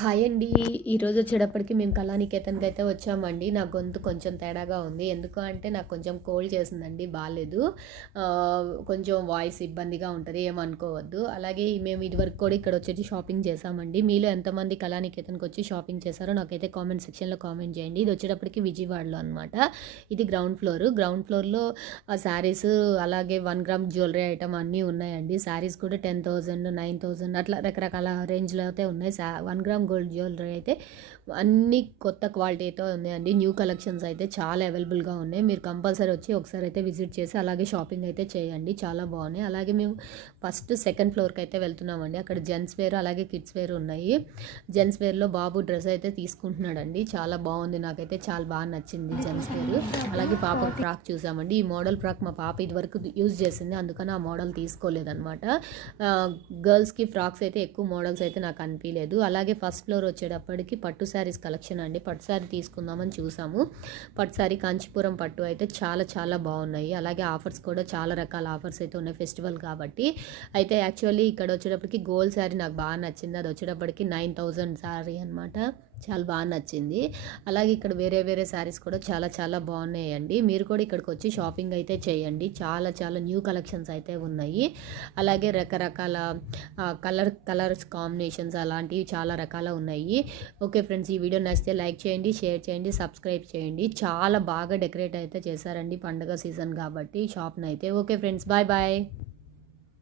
Hi అండి. ఈరోజు వచ్చేటప్పటికి మేము కళానికేతన్‌కి అయితే వచ్చామండి. నా గొంతు కొంచెం తేడాగా ఉంది. ఎందుకు అంటే నాకు కొంచెం కోల్డ్ చేసిందండి, బాలేదు. కొంచెం వాయిస్ ఇబ్బందిగా ఉంటది, ఏమనుకోవద్దు. అలాగే మేము ఇదివరకు కూడా ఇక్కడ వచ్చేసి షాపింగ్ చేశామండి. మీలో ఎంతమంది కళానికేతన్‌కి వచ్చి షాపింగ్ చేశారో నాకైతే కామెంట్ సెక్షన్‌లో కామెంట్ చేయండి. ఇది వచ్చేటప్పటికి విజయవాడలో అనమాట. ఇది గ్రౌండ్ ఫ్లోర్. గ్రౌండ్ ఫ్లోర్‌లో శారీస్ అలాగే 1 గ్రామ్ జ్యువెలరీ ఐటెమ్ అన్నీ ఉన్నాయండి. శారీస్ కూడా 10,000, 9,000 అట్లా రకరకాల రేంజ్‌లో అయితే ఉన్నాయి. 1 గ్రామ్ గోల్డ్ జ్యువెలరీ అయితే అన్ని కొత్త క్వాలిటీతో ఉన్నాయండి. న్యూ కలెక్షన్స్ అయితే చాలా అవైలబుల్గా ఉన్నాయి. మీరు కంపల్సరీ వచ్చి ఒకసారి అయితే విజిట్ చేసి అలాగే షాపింగ్ అయితే చేయండి. చాలా బాగున్నాయి. అలాగే మేము ఫస్ట్ సెకండ్ ఫ్లోర్కి అయితే వెళ్తున్నామండి. అక్కడ జెంట్స్ వేర్ అలాగే కిడ్స్ వేర్ ఉన్నాయి. జెంట్స్ వేర్లో బాబు డ్రెస్ అయితే తీసుకుంటున్నాడండి. చాలా బాగుంది, నాకైతే చాలా బాగా నచ్చింది జెంట్స్ వేర్. అలాగే పాప ఫ్రాక్ చూసామండి. ఈ మోడల్ ఫ్రాక్ మా పాప ఇదివరకు యూజ్ చేసింది, అందుకని ఆ మోడల్ తీసుకోలేదన్నమాట. గర్ల్స్కి ఫ్రాక్స్ అయితే ఎక్కువ మోడల్స్ అయితే నాకు అనిపించలేదు. అలాగే ఫస్ట్ ఫ్లోర్ వచ్చేటప్పటికి పట్టు శారీస్ కలెక్షన్ అండి. పట్టు శారీ తీసుకుందామని చూసాము. పట్టు శారీ కాంచీపురం పట్టు అయితే చాలా చాలా బాగున్నాయి. అలాగే ఆఫర్స్ కూడా చాలా రకాల ఆఫర్స్ అయితే ఉన్నాయి ఫెస్టివల్ కాబట్టి. అయితే యాక్చువల్లీ ఇక్కడ వచ్చేటప్పటికి గోల్డ్ శారీ నాకు బాగా నచ్చింది. అది వచ్చేటప్పటికి 9,000 శారీ అనమాట. చాలా బాగా నచ్చింది. అలాగే ఇక్కడ వేరే వేరే శారీస్ కూడా చాలా చాలా బాగున్నాయండి. మీరు కూడా ఇక్కడికి వచ్చి షాపింగ్ అయితే చేయండి. చాలా చాలా న్యూ కలెక్షన్స్ అయితే ఉన్నాయి. అలాగే రకరకాల కలర్స్ కాంబినేషన్స్ అలాంటివి చాలా రకాల ఉన్నాయి. ఓకే ఫ్రెండ్స్, ఈ వీడియో నచ్చితే లైక్ చేయండి, షేర్ చేయండి, సబ్స్క్రైబ్ చేయండి. చాలా బాగా డెకరేట్ అయితే చేశారండి పండుగ సీజన్ కాబట్టి షాప్ని అయితే. Okay friends, bye bye.